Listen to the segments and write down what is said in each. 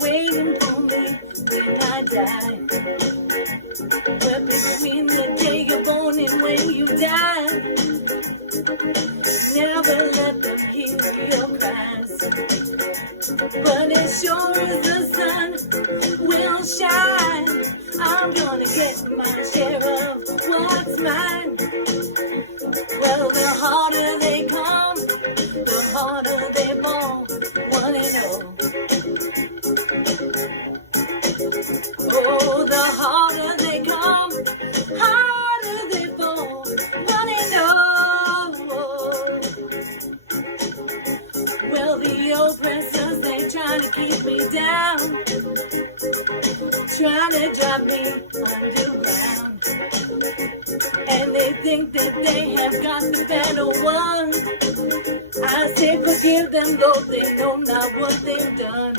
waiting for me when I die. But between the day you're born and when you die, never let them hear your cries. But as sure as the sun will shine, I'm gonna get my share of what's mine. Well, the harder they come, the harder they fall, one and all. Oh, the harder they come, harder they fall, one and all. Well, the oppressors, they try to keep me down, trying to drop me underground. And they think that they have got the battle won. I say forgive them, though they know not what they've done.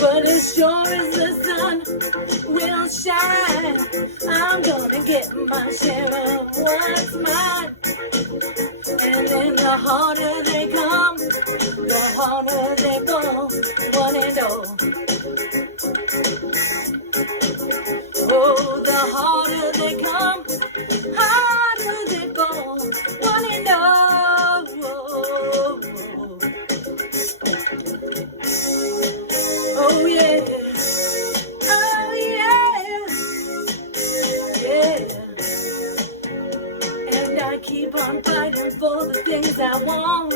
But as sure as the sun will shine, I'm gonna get my share of what's mine. And then the harder they come, the harder they fall, one and all. Oh, the harder they come, harder they fall, one and all. Oh yeah, oh yeah, yeah. And I keep on fighting for the things I want,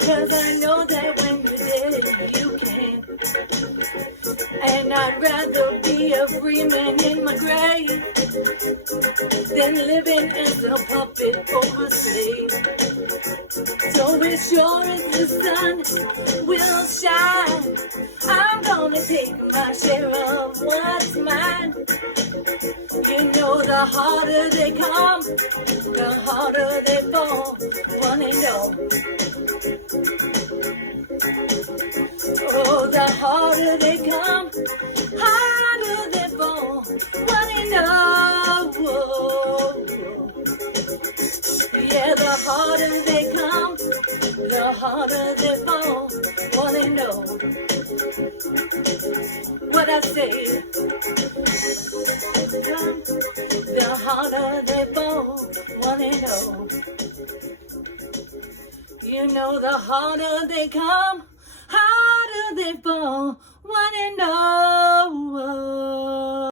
'cause I know that when you're dead, you can't. And I'd rather be a free man in my grave than living as a puppet for a slave. So as sure as the sun will shine, I'm gonna take my share of what's mine. You know, the harder they come, the harder they fall, one and all. Oh, the harder they come, harder they fall, one and all. Yeah, the harder they come, the harder they fall, one and all. What I say, the harder they fall, one and all. You know, the harder they come, harder